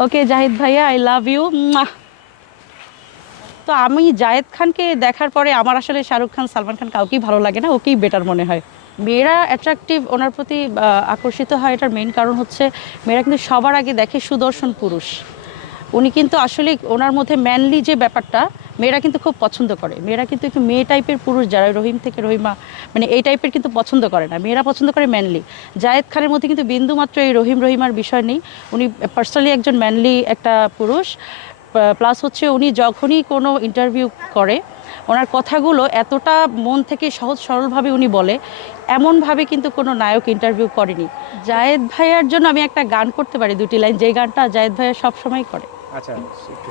ওকে জাহিদ ভাইয়া I love you তো আমি জায়েদ খানকে দেখার পরে আমার আসলে শাহরুখ খান, সালমান খান কাউকেই ভালো লাগে না, ওকেই বেটার মনে হয়। মেয়েরা অ্যাট্রাকটিভ ওনার প্রতি আকর্ষিত হয়, এটার মেন কারণ হচ্ছে মেয়েরা কিন্তু সবার আগে দেখে সুদর্শন পুরুষ। উনি কিন্তু আসলে ওনার মধ্যে ম্যানলি যে ব্যাপারটা মেয়েরা কিন্তু খুব পছন্দ করে। মেয়েরা কিন্তু একটু মেয়ে টাইপের পুরুষ, যারা রহিম থেকে রহিমা মানে এই টাইপের কিন্তু পছন্দ করে না। মেয়েরা পছন্দ করে ম্যানলি জায়েদ খানের মধ্যে কিন্তু বিন্দু মাত্র এই রহিম রহিমার বিষয় নেই। উনি পার্সোনালি একজন ম্যানলি একটা পুরুষ। প্লাস হচ্ছে উনি যখনই কোনো ইন্টারভিউ করে, ওনার কথাগুলো এতটা মন থেকে সহজ সরলভাবে উনি বলে, এমনভাবে কিন্তু কোনো নায়ক ইন্টারভিউ করেনি। জায়েদ ভাইয়ার জন্য আমি একটা গান করতে পারি, দুটি লাইন যে গানটা জায়েদ ভাইয়া সবসময় করে। আচ্ছা একটু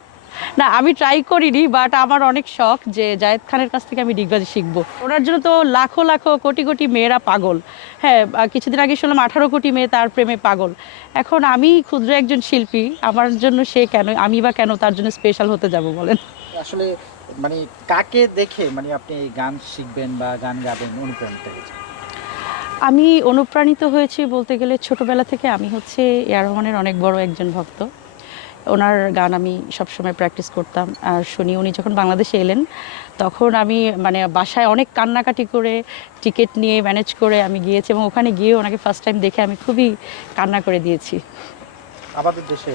না আমি ট্রাই করিনি বাট আমার অনেক শখ যে জায়েদ খানের কাছ থেকে আমি ডিগবাজি শিখব। ওনার জন্য তো লাখো লাখো কোটি কোটি মেয়েরা পাগল। হ্যাঁ কিছুদিন আগে শুনলাম আঠারো কোটি মেয়ে তার প্রেমে পাগল। এখন আমি ক্ষুদ্র একজন শিল্পী আমার জন্য সে কেন আমি বা কেন তার জন্য স্পেশাল হতে যাব বলেন? আসলে মানে কাকে দেখে মানে আপনি এই গান শিখবেন বা গান গাবেন অনুপ্রাণিত হয়েছে আমি অনুপ্রাণিত হয়েছি বলতে গেলে ছোটবেলা থেকে আমি হচ্ছে এয়ার রহমানের অনেক বড় একজন ভক্ত। ওনার গান আমি সবসময় প্র্যাকটিস করতাম। আর শুনি উনি যখন বাংলাদেশে এলেন তখন আমি মানে বাসায় অনেক কান্নাকাটি করে টিকিট নিয়ে ম্যানেজ করে আমি গিয়েছি এবং ওখানে গিয়ে ওনাকে ফার্স্ট টাইম দেখে আমি খুবই কান্না করে দিয়েছি। আমাদের দেশে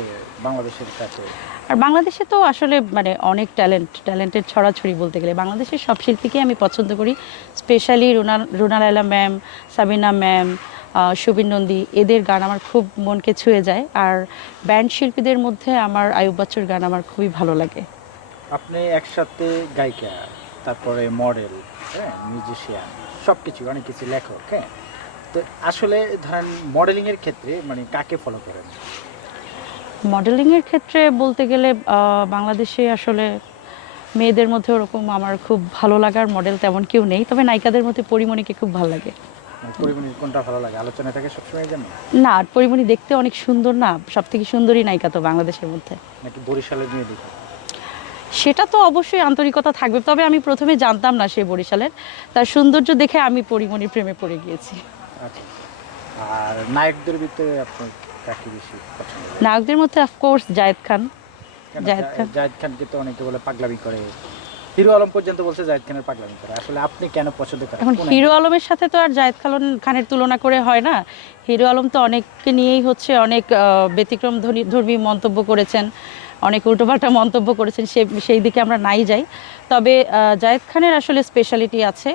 বাংলাদেশের কাছে? আর বাংলাদেশে তো আসলে মানে অনেক ট্যালেন্ট ট্যালেন্টের ছড়াছড়ি বলতে গেলে। বাংলাদেশের সব শিল্পীকে আমি পছন্দ করি specially Runa Runa Laila ma'am Sabina ma'am Subir Nandi এদের গান আমার খুব মনকে ছুঁয়ে যায়। আর ব্যান্ড শিল্পীদের মধ্যে আমার আয়ুব বাচ্চুর গান আমার খুবই ভালো লাগে। আপনি একসাথে গায়িকা তারপরে মডেল হ্যাঁ মিউজিশিয়ান সব কিছু অনেক কিছু লেখক হ্যাঁ। তো আসলে ধরেন মডেলিংয়ের ক্ষেত্রে মানে কাকে ফলো করেন? মডেলিংয়ের ক্ষেত্রে বলতে গেলে বাংলাদেশে আসলে মেয়েদের মধ্যে ওরকম আমার খুব ভালো লাগার মডেল তেমন কেউ নেই। তবে নায়িকাদের মধ্যে পরিমণিকে খুব ভালো লাগে। কোনটা ভালো লাগে? আলোচনায় থাকে সবসময় জানেন? না পরিমণি দেখতে অনেক সুন্দর না সব থেকে সুন্দরী নায়িকা তো বাংলাদেশের মধ্যে। নাকি বরিশালের মেয়ে দেখে সেটা তো অবশ্যই আন্তরিকতা থাকবে তবে আমি প্রথমে জানতাম না সে বরিশালের। তার সৌন্দর্য দেখে আমি পরিমণির প্রেমে পড়ে গিয়েছি। আচ্ছা। আর নায়কদের ভিতরে আপনার কাকে বেশি পছন্দ? নায়কদের মধ্যে অফকোর্স জায়েদ খান। জায়েদ খান। জায়েদ খানকে তো অনেকে বলে পাগলামি করে। হিরো আলম পর্যন্ত বলছে জায়েদ খানের পাগলামি করে। আসলে আপনি কেন পছন্দ করেন? এখন হিরো আলমের সাথে তো আর জায়েদ খান খানের তুলনা করে হয় না। হিরো আলম তো অনেককে নিয়েই হচ্ছে অনেক ব্যতিক্রম ধর্মী- মন্তব্য করেছেন অনেক উল্টোপাল্টা মন্তব্য করেছেন সে সেই দিকে আমরা নাই যাই। তবে জায়েদ খানের আসলে স্পেশালিটি আছে।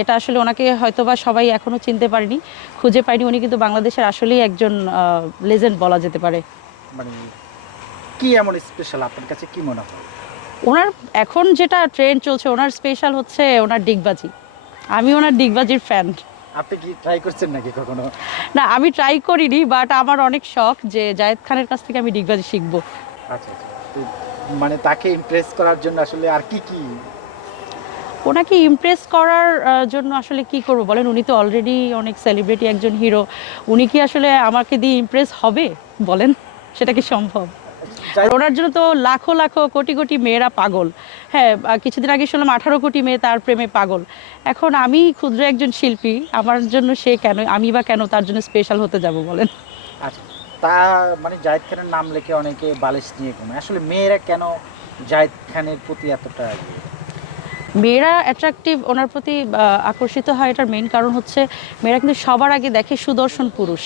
এটা আসলে ওনাকে হয়তোবা সবাই এখনও চিনতে পারেনি খুঁজে পায়নি। উনি কিন্তু বাংলাদেশের আসলেই একজন লেজেন্ড বলা যেতে পারে। মানে কি এমন স্পেশাল আপনার কাছে কি মনে হয়? ওনার এখন যেটা ট্রেন্ড চলছে ওনার স্পেশাল হচ্ছে ওনার ডিগবাজি। আমি ওনার ডিগবাজির ফ্যান আপনি কি ট্রাই করছেন নাকি কখনো? না আমি ট্রাই করিনি বাট আমার অনেক শখ যে জায়েদ খানের কাছ থেকে আমি ডিগবাজি শিখব। আচ্ছা আচ্ছা। মানে তাকে ইমপ্রেস করার জন্য আসলে আর কি কি? ওনাকে ইমপ্রেস করার জন্য আসলে কি করব বলেন? উনি তো অলরেডি অনেক সেলিব্রিটি একজন হিরো উনি কি আসলে আমাকে দিয়ে ইমপ্রেস হবে বলেন? সেটা কি সম্ভব? আর ওনার জন্য তো লাখো লাখো কোটি কোটি মেয়েরা পাগল। হ্যাঁ কিছুদিন আগে শুনলাম আঠারো কোটি মেয়ে তার প্রেমে পাগল। এখন আমি ক্ষুদ্র একজন শিল্পী আমার জন্য সে কেন আমি বা কেন তার জন্য স্পেশাল হতে যাব বলেন? আচ্ছা তা মানে জায়েদ খানের নাম লেখে অনেকে বালিশ নিয়ে ঘুমায়। আসলে মেয়েরা কেন জায়েদ খানের প্রতি এতটা? মেয়েরা অ্যাট্রাকটিভ ওনার প্রতি আকর্ষিত হয় এটার মেন কারণ হচ্ছে মেয়েরা কিন্তু সবার আগে দেখে সুদর্শন পুরুষ।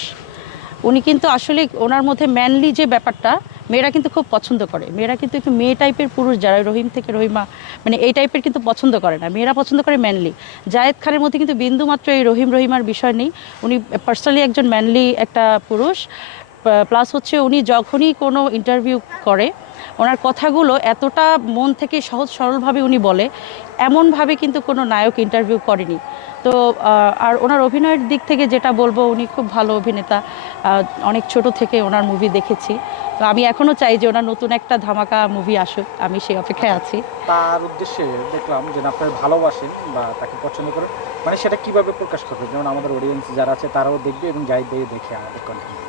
উনি কিন্তু আসলে ওনার মধ্যে ম্যানলি যে ব্যাপারটা মেয়েরা কিন্তু খুব পছন্দ করে। মেয়েরা কিন্তু একটু মেয়ে টাইপের পুরুষ যারা, রহিম থেকে রহিমা মানে এই টাইপের কিন্তু পছন্দ করে না। মেয়েরা পছন্দ করে ম্যানলি জায়েদ খানের মধ্যে কিন্তু বিন্দু মাত্র এই রহিম রহিমার বিষয় নেই। উনি পার্সোনালি একজন ম্যানলি একটা পুরুষ। প্লাস হচ্ছে উনি যখনই কোনো ইন্টারভিউ করে ওনার কথাগুলো এতটা মন থেকে সহজ সরলভাবে উনি বলে, এমনভাবে কিন্তু কোনো নায়ক ইন্টারভিউ করেনি। তো আর ওনার অভিনয়ের দিক থেকে যেটা বলব, উনি খুব ভালো অভিনেতা। অনেক ছোট থেকে ওনার মুভি দেখেছি। তো আমি এখনও চাই যে ওনার নতুন একটা ধামাকা মুভি আসুক। আমি সেই অপেক্ষায় আছি। তার উদ্দেশ্যে দেখলাম যে আপনার ভালোবাসেন বা তাকে পছন্দ করেন। মানে সেটা কীভাবে প্রকাশ করবে যেমন আমাদের অডিয়েন্স যারা আছে, তারাও দেখবে এবং জাহিদ দিয়ে দেখে আমাদের কন্টেন্ট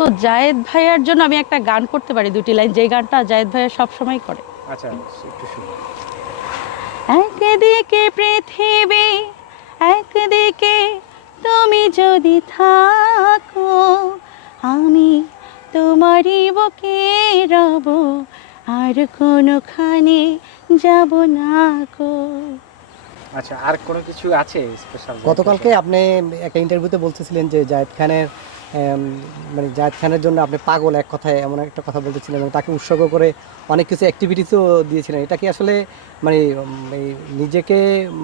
তো জায়েদ ভাইয়ার জন্য আমি একটা গান করতে পারি দুটি লাইন। যেই গানটা জায়েদ ভাইয়া সবসময় করে। আচ্ছা একদিকে পৃথিবী একদিকে তুমি যদি থাকো আমি তোমারই বুকে রব আর কোনোখানে যাব না কো আচ্ছা আর কোনো কিছু আছে স্পেশাল গতকালকে আপনি একটা ইন্টারভিউতে বলতেছিলেন যে জায়েদ খানের মানে জায়দ খানের জন্য আপনি পাগল এক কথায় এমন একটা কথা বলতেছিলেন এবং তাকে উৎসর্গ করে অনেক কিছু অ্যাক্টিভিটিসও দিয়েছিলেন। এটা কি আসলে মানে নিজেকে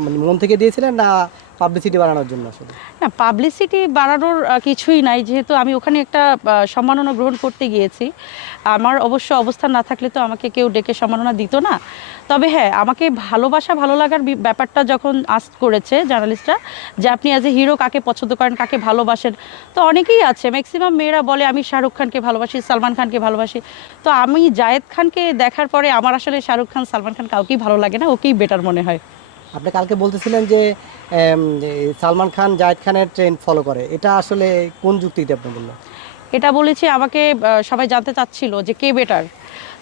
মানে মন থেকে দিয়েছিলেন না পাবলিসিটি বাড়ানোর জন্য আসলে। না পাবলিসিটি বাড়ানোর কিছুই নাই। যেহেতু আমি ওখানে একটা সম্মাননা গ্রহণ করতে গিয়েছি। আমার অবশ্য অবস্থান না থাকলে তো আমাকে কেউ ডেকে সম্মাননা দিত না। তবে হ্যাঁ আমাকে ভালোবাসা, ভালো লাগার ব্যাপারটা যখন আস্ক করেছে জার্নালিস্টরা যে আপনি অ্যাজ এ হিরো কাকে পছন্দ করেন, কাকে ভালোবাসেন, তো অনেকেই আছে। ম্যাক্সিমাম মেয়েরা বলে, আমি শাহরুখ খানকে ভালোবাসি, সালমান খানকে ভালোবাসি। তো আমি জায়েদ খানকে দেখার পরে আমার আসলে শাহরুখ খান, সালমান খান কাউকেই ভালো লাগে না, ওকেই বেটার মনে হয়। আপনি কালকে বলতেছিলেন যে সালমান খান, জায়েদ খানের ট্রেন্ড ফলো করে। এটা আসলে কোন যুক্তিতে আপনি বললেন? এটা বলেছি, আমাকে সবাই জানতে চাচ্ছিল যে কে বেটার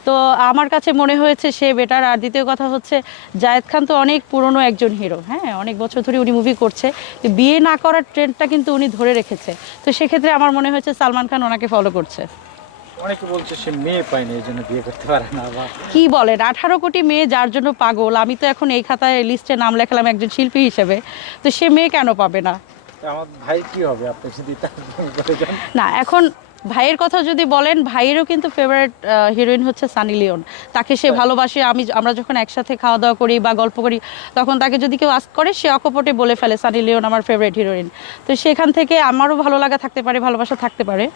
তো আমার কাছে মনে হয়েছে সে বেটার আর দ্বিতীয় কথা হচ্ছে, জায়েদ খান তো অনেক পুরনো একজন হিরো হ্যাঁ? অনেক বছর ধরে উনি মুভি করছে। বিয়ে না করার ট্রেন্ডটা কিন্তু উনি ধরে রেখেছে। তো সেক্ষেত্রে আমার মনে হয়েছে সালমান খান ওনাকে ফলো করছে। অনেকে বলছে সে মেয়ে পায়নি এই জন্য বিয়ে করতে পারে না বা কি বলেন? আঠারো কোটি মেয়ে যার জন্য পাগল। আমি তো এখন এই খাতায় লিস্টে নাম লেখালাম একজন শিল্পী হিসেবে। তো সে মেয়ে কেন পাবে না? আমার ভাই কি হবে? আপনি যদি তার না এখন ভাইয়ের কথা যদি বলেন ভাইয়েরও কিন্তু ফেভারিট হিরোইন হচ্ছে সানি লিওন তাকে সে ভালোবাসে আমি আমরা যখন একসাথে খাওয়া দাওয়া করি বা গল্প করি তখন তাকে যদি কেউ আস্ক করে সে অকপটে বলে ফেলে সানি লিওন আমার ফেভারিট হিরোইন তো সেখান থেকে আমারও ভালো লাগা থাকতে পারে ভালোবাসা থাকতে পারে।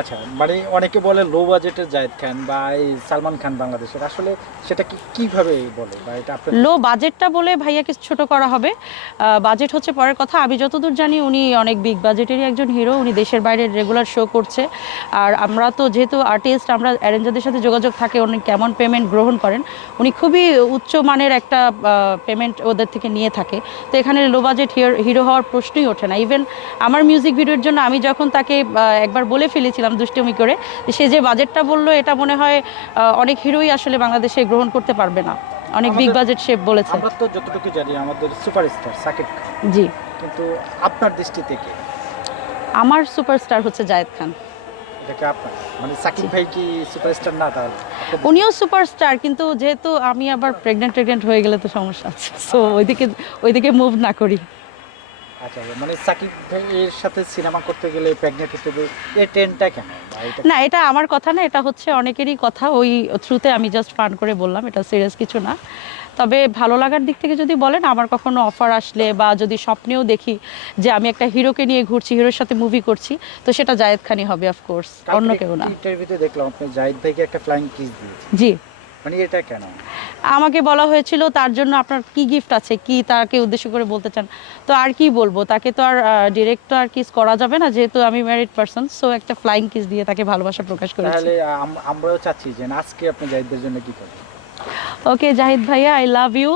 আচ্ছা মানে অনেকে বলে লো বাজেটের জায়েদ খান বা এই সালমান খান বাংলাদেশের। আসলে সেটা কি, কীভাবে বলে বা এটা আপনার লো বাজেটটা বলে ভাইয়াকে ছোট করা হবে। বাজেট হচ্ছে পরের কথা। আমি যতদূর জানি উনি অনেক বিগ বাজেটেরই একজন হিরো উনি দেশের বাইরে রেগুলার শো করছে। আর আমরা তো যেহেতু আর্টিস্ট আমরা অ্যারেঞ্জারদের সাথে যোগাযোগ থাকে, উনি কেমন পেমেন্ট গ্রহণ করেন। উনি খুবই উচ্চ মানের একটা পেমেন্ট ওদের থেকে নিয়ে থাকে। তো এখানে লো বাজেট হিরো হওয়ার প্রশ্নই ওঠে না। ইভেন আমার মিউজিক ভিডিওর জন্য আমি যখন তাকে একবার বলে ফেলেছিলাম দুষ্টুমি করে সে যে বাজেটটা বলল এটা মনে হয় অনেক হিরোই আসলে বাংলাদেশে গ্রহণ করতে পারবে না। অনেক বিগ বাজেট সে বলেছে। আমরা তো যতটুকু জানি আমাদের সুপারস্টার সাকিব খান। জি। কিন্তু আপনার দৃষ্টি থেকে আমার সুপারস্টার হচ্ছে জায়েদ খান। মানে সাকিব ভাই কি সুপারস্টার না তাহলে? উনিও সুপারস্টার কিন্তু যেহেতু আমি আবার প্রেগনেন্ট প্রেগনেন্ট হয়ে গেলে তো সমস্যা আছে। সো ওইদিকে ওইদিকে মুভ না করি। আচ্ছা মানে সাকিব ভাইয়ের সাথে সিনেমা করতে গেলে প্রেগনেন্ট হতে হবে এই ট্রেনটা কেন? না এটা আমার কথা না এটা হচ্ছে অনেকেরই কথা। ওই থ্রুতে আমি জাস্ট ফান করে বললাম এটা সিরিয়াস কিছু না। তবে ভালো লাগার দিক থেকে যদি বলেন আমার কখনো অফার আসলে বা যদি স্বপ্নেও দেখি যে আমি একটা হিরোকে নিয়ে ঘুরছি হিরোর সাথে মুভি করছি তো সেটা জায়েদ খানই হবে অফকোর্স অন্য কেউ না। ইন্টারভিউতে দেখলাম আপনি জাহিদ ভাইকে একটা ফ্লাইং কিস দিয়েছেন। জি। মানে এটা কেন? আমাকে বলা হয়েছিল তার জন্য আপনার কি গিফট আছে কি তাকে উদ্দেশ্য করে বলতে চান? তো আর কি বলব তাকে তো আর ডিরেক্ট আর কিস করা যাবে না যেহেতু আমি ম্যারিড পারসন সো একটা ফ্লাইং কিস দিয়ে তাকে ভালোবাসা প্রকাশ করেছি। তাহলে আমরাও চাচ্ছি যে আজকে আপনি জাহিদের জন্য কি করবেন? ওকে জাহিদ ভাইয়া আই লাভ ইউ